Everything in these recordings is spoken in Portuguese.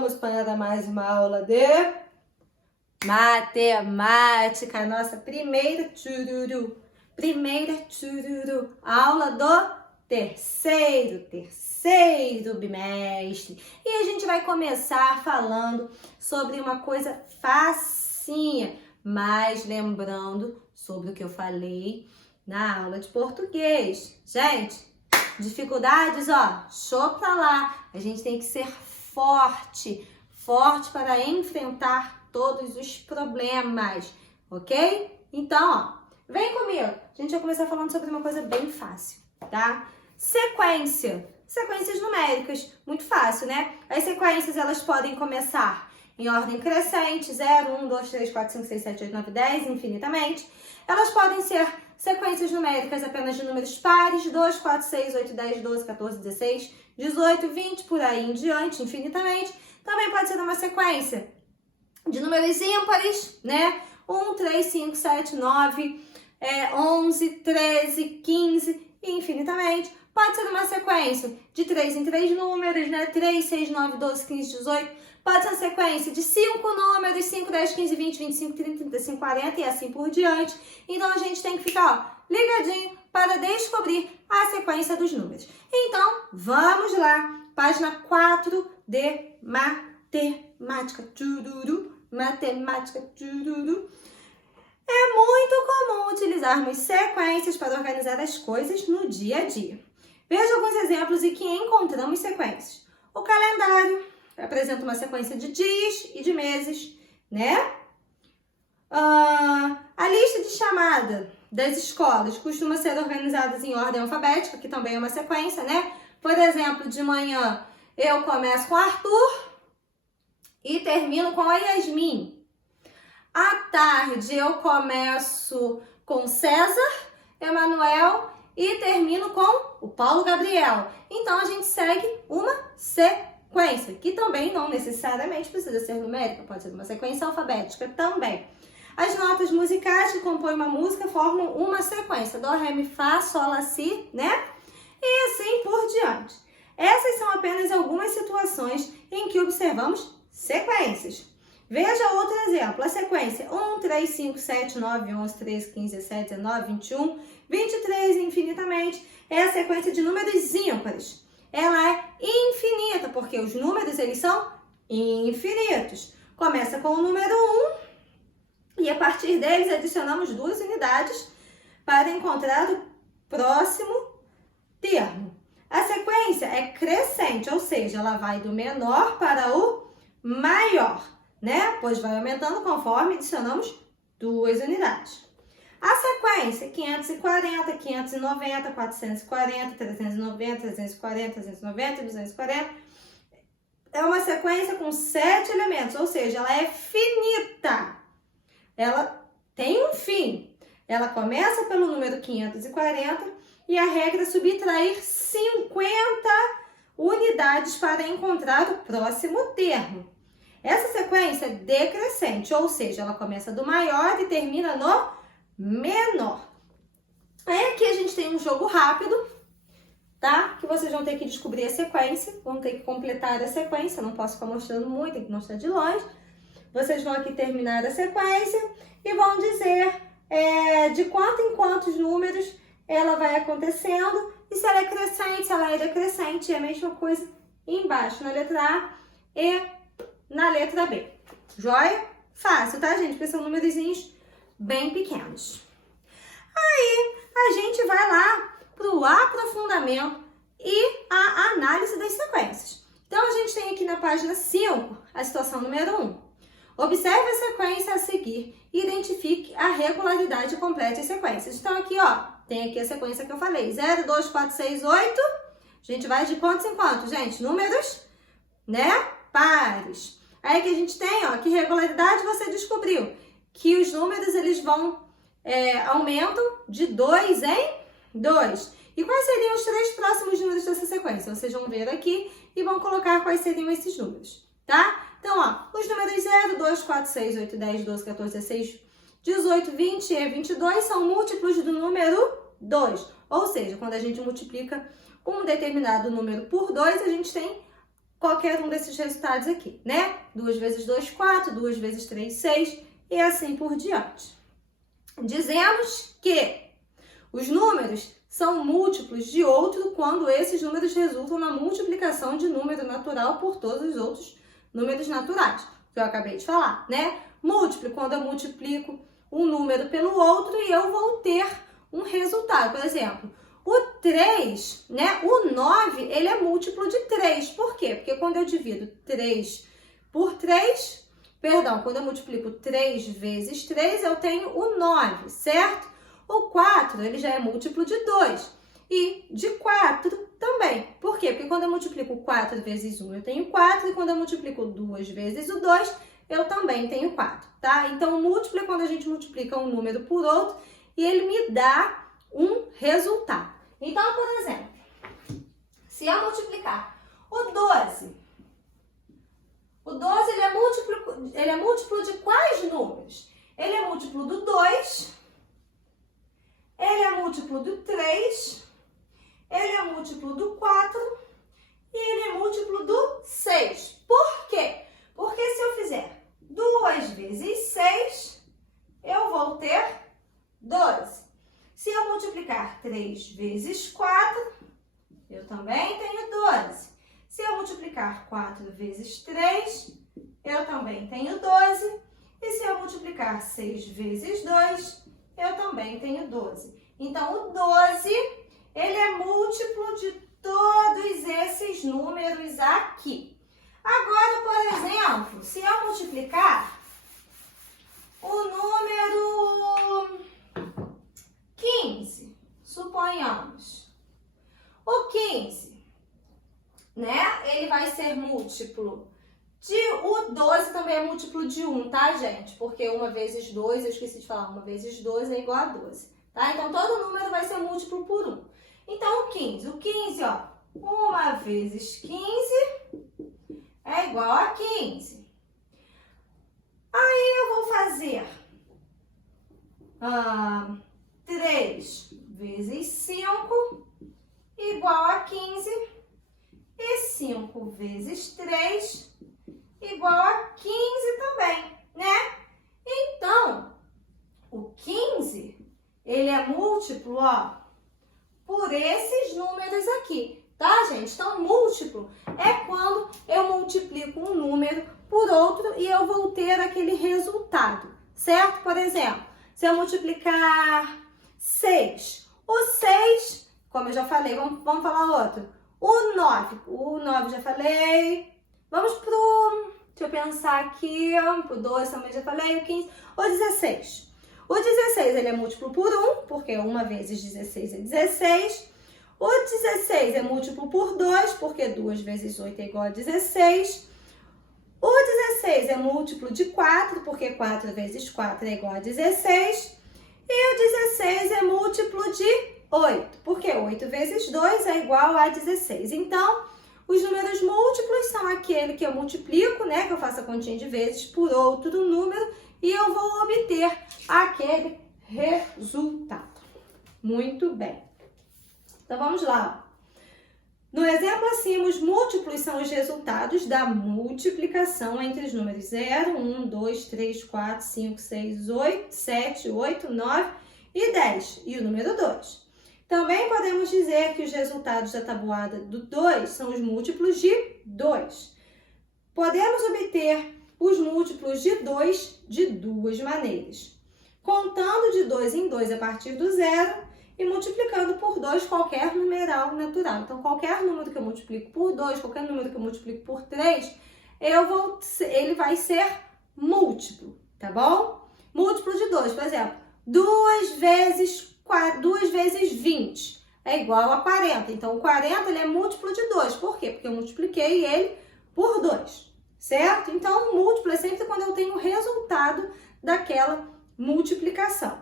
Vamos para mais uma aula de matemática, nossa primeira tchururu, aula do terceiro bimestre. E a gente vai começar falando sobre uma coisa facinha, mas lembrando sobre o que eu falei na aula de português. Gente, dificuldades, ó, show pra lá. A gente tem que ser forte para enfrentar todos os problemas, ok? Então, ó, vem comigo. A gente vai começar falando sobre uma coisa bem fácil, tá? Sequências numéricas, muito fácil, né? As sequências, elas podem começar em ordem crescente, 0, 1, 2, 3, 4, 5, 6, 7, 8, 9, 10, infinitamente. Elas podem ser sequências numéricas apenas de números pares, 2, 4, 6, 8, 10, 12, 14, 16, 18, 20, por aí em diante, infinitamente. Também pode ser uma sequência de números ímpares, né? 1, 3, 5, 7, 9, 11, 13, 15 e infinitamente. Pode ser uma sequência de 3 em 3 números, né? 3, 6, 9, 12, 15, 18. Pode ser uma sequência de 5 números, 5, 10, 15, 20, 25, 30, 35, 40 e assim por diante. Então, a gente tem que ficar, ó, ligadinho para descobrir a sequência dos números. Então, vamos lá. Página 4 de matemática. Matemática. É muito comum utilizarmos sequências para organizar as coisas no dia a dia. Veja alguns exemplos em que encontramos sequências. O calendário apresenta uma sequência de dias e de meses, né? A lista de chamada das escolas costuma ser organizada em ordem alfabética, que também é uma sequência, né? Por exemplo, de manhã eu começo com Arthur e termino com a Yasmin. À tarde eu começo com César, Emanuel e termino com o Paulo Gabriel. Então a gente segue uma sequência, que também não necessariamente precisa ser numérica, pode ser uma sequência alfabética também. As notas musicais que compõem uma música formam uma sequência, Dó, Ré, Mi, Fá, Sol, Lá, Si, né? E assim por diante. Essas são apenas algumas situações em que observamos sequências. Veja outro exemplo, a sequência 1, 3, 5, 7, 9, 11, 13, 15, 17, 19, 21, 23 infinitamente. É a sequência de números ímpares. Ela é infinita, porque os números eles são infinitos. Começa com o número 1 e a partir deles adicionamos 2 unidades para encontrar o próximo termo. A sequência é crescente, ou seja, ela vai do menor para o maior, né? Pois vai aumentando conforme adicionamos 2 unidades. A sequência 540, 590, 440, 390, 340, 390 e 240 é uma sequência com 7 elementos, ou seja, ela é finita. Ela tem um fim. Ela começa pelo número 540 e a regra é subtrair 50 unidades para encontrar o próximo termo. Essa sequência é decrescente, ou seja, ela começa do maior e termina no menor. Aí aqui a gente tem um jogo rápido, tá? Que vocês vão ter que descobrir a sequência, vão ter que completar a sequência, não posso ficar mostrando muito, tem que mostrar de longe. Vocês vão aqui terminar a sequência e vão dizer de quanto em quantos números ela vai acontecendo e se ela é crescente, se ela é decrescente. É a mesma coisa embaixo na letra A e na letra B. Joia? Fácil, tá, gente? Porque são númerozinhos bem pequenos. Aí, a gente vai lá pro aprofundamento e a análise das sequências. Então, a gente tem aqui na página 5 a situação número 1. Observe a sequência a seguir e identifique a regularidade e complete as sequências. Então, aqui, ó, tem aqui a sequência que eu falei. 0, 2, 4, 6, 8. A gente vai de quantos em quantos, gente? Números, né? Pares. Aí que a gente tem, ó, que regularidade você descobriu? Que os números, eles vão, aumentam de 2 em 2. E quais seriam os 3 próximos números dessa sequência? Vocês vão ver aqui e vão colocar quais seriam esses números, tá? Então, ó, os números 0, 2, 4, 6, 8, 10, 12, 14, 16, 18, 20 e 22 são múltiplos do número 2. Ou seja, quando a gente multiplica um determinado número por 2, a gente tem qualquer um desses resultados aqui, né? 2 vezes 2, 4, 2 vezes 3, 6 e assim por diante. Dizemos que os números são múltiplos de outro quando esses números resultam na multiplicação de número natural por todos os outros números naturais, que eu acabei de falar, né? Múltiplo, quando eu multiplico um número pelo outro e eu vou ter um resultado. Por exemplo, o 3, né? O 9, ele é múltiplo de 3. Por quê? Porque quando eu divido 3 por 3, quando eu multiplico 3 vezes 3, eu tenho o 9, certo? O 4, ele já é múltiplo de 2. E de 4 também. Por quê? Porque quando eu multiplico 4 vezes 1, eu tenho 4. E quando eu multiplico 2 vezes o 2, eu também tenho 4, tá? Então, o múltiplo é quando a gente multiplica um número por outro e ele me dá um resultado. Então, por exemplo, se eu multiplicar o 12, ele é múltiplo de quais números? Ele é múltiplo do 2, ele é múltiplo do 3, ele é múltiplo do 4 e ele é múltiplo do 6. Por quê? Porque se eu fizer 2 vezes 6, eu vou ter 12. Se eu multiplicar 3 vezes 4, eu também tenho 12. Se eu multiplicar 4 vezes 3, eu também tenho 12. E se eu multiplicar 6 vezes 2, eu também tenho 12. Então, o 12, ele é múltiplo de todos esses números aqui. Agora, por exemplo, se eu multiplicar o número 15, suponhamos. O 15, né? Ele vai ser múltiplo de... O 12 também é múltiplo de 1, tá, gente? Porque 1 vezes 2, eu esqueci de falar, 1 vezes 2 é igual a 12, tá? Então, todo número vai ser múltiplo por 1. Então, o 15, ó, 1 vezes 15 é igual a 15. Aí, eu vou fazer 3 vezes 5 igual a 15 e 5 vezes 3 igual a 15 também, né? Então, o 15, ele é múltiplo, ó, por esses números aqui, tá, gente? Então, múltiplo é quando eu multiplico um número por outro e eu vou ter aquele resultado, certo? Por exemplo, se eu multiplicar 6, o 6, como eu já falei, vamos falar outro. O 9 já falei. Vamos deixa eu pensar aqui, pro 12 também já falei, o 15, o 16. O 16, ele é múltiplo por 1, porque 1 vezes 16 é 16. O 16 é múltiplo por 2, porque 2 vezes 8 é igual a 16. O 16 é múltiplo de 4, porque 4 vezes 4 é igual a 16. E o 16 é múltiplo de 8, porque 8 vezes 2 é igual a 16. Então, os números múltiplos são aquele que eu multiplico, né? Que eu faço a continha de vezes por outro número e eu vou obter aquele resultado. Muito bem. Então, vamos lá. No exemplo acima, os múltiplos são os resultados da multiplicação entre os números 0, 1, 2, 3, 4, 5, 6, 8, 7, 8, 9 e 10. E o número 2. Também podemos dizer que os resultados da tabuada do 2 são os múltiplos de 2. Podemos obter os múltiplos de 2 de duas maneiras. Contando de 2 em 2 a partir do 0 e multiplicando por 2 qualquer numeral natural. Então, qualquer número que eu multiplico por 2, qualquer número que eu multiplico por 3, ele vai ser múltiplo, tá bom? Múltiplo de 2, por exemplo, 2 vezes 20 é igual a 40. Então, o 40 ele é múltiplo de 2. Por quê? Porque eu multipliquei ele por 2, certo? Então, o múltiplo é sempre quando eu tenho o resultado daquela multiplicação.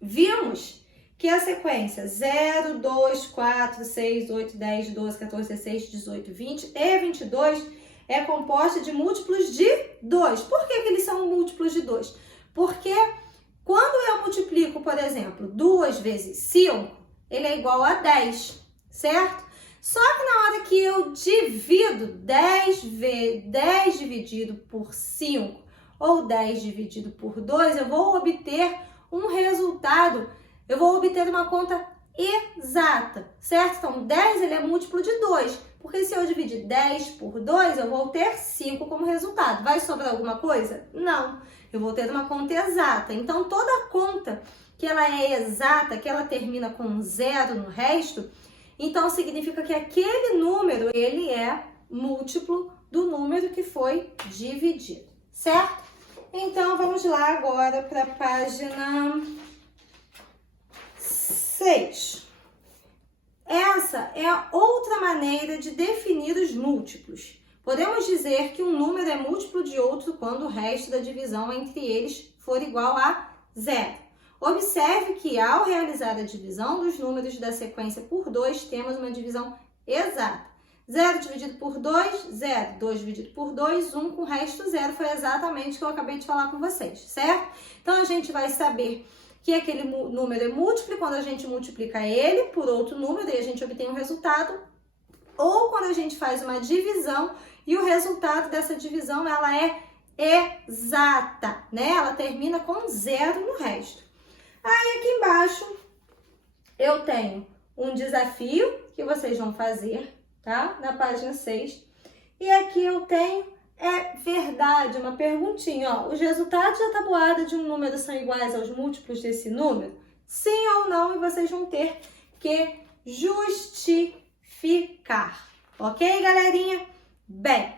Vimos que a sequência 0, 2, 4, 6, 8, 10, 12, 14, 16, 18, 20 e 22 é composta de múltiplos de 2. Por que eles são múltiplos de 2? Porque quando eu multiplico, por exemplo, 2 vezes 5, ele é igual a 10, certo? Só que na hora que eu divido 10 dividido por 5 ou 10 dividido por 2, eu vou obter um resultado, eu vou obter uma conta exata, certo? Então, 10 ele é múltiplo de 2, porque se eu dividir 10 por 2, eu vou ter 5 como resultado. Vai sobrar alguma coisa? Não, eu vou ter uma conta exata. Então, toda conta que ela é exata, que ela termina com 0 no resto, então significa que aquele número, ele é múltiplo do número que foi dividido, certo? Então, vamos lá agora para a página 6. Essa é a outra maneira de definir os múltiplos. Podemos dizer que um número é múltiplo de outro quando o resto da divisão entre eles for igual a 0. Observe que ao realizar a divisão dos números da sequência por 2, temos uma divisão exata. 0 dividido por 2, 0. 2 dividido por 2, 1 com o resto 0. Foi exatamente o que eu acabei de falar com vocês, certo? Então, a gente vai saber que aquele número é múltiplo quando a gente multiplica ele por outro número e a gente obtém um resultado. Ou quando a gente faz uma divisão e o resultado dessa divisão, ela é exata, né? Ela termina com 0 no resto. Aí, aqui embaixo, eu tenho um desafio que vocês vão fazer, tá? Na página 6. E aqui eu tenho, é verdade, uma perguntinha, ó. Os resultados da tabuada de um número são iguais aos múltiplos desse número? Sim ou não? E vocês vão ter que justificar. Ok, galerinha? Bem,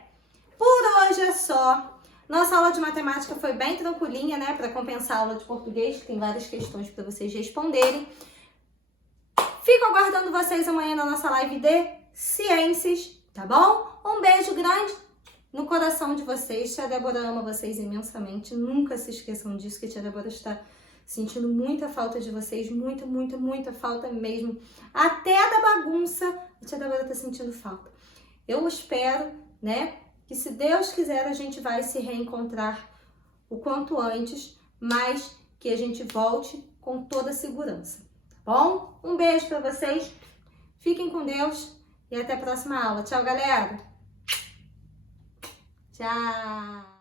por hoje é só. Nossa aula de matemática foi bem tranquilinha, né? Para compensar a aula de português, que tem várias questões para vocês responderem. Fico aguardando vocês amanhã na nossa live de ciências, tá bom? Um beijo grande no coração de vocês. Tia Débora ama vocês imensamente. Nunca se esqueçam disso, que a Tia Débora está sentindo muita falta de vocês. Muita, muita, muita falta mesmo. Até da bagunça, a Tia Débora está sentindo falta. Eu espero, né? Que se Deus quiser a gente vai se reencontrar o quanto antes, mas que a gente volte com toda a segurança, tá bom? Um beijo para vocês, fiquem com Deus e até a próxima aula. Tchau, galera! Tchau!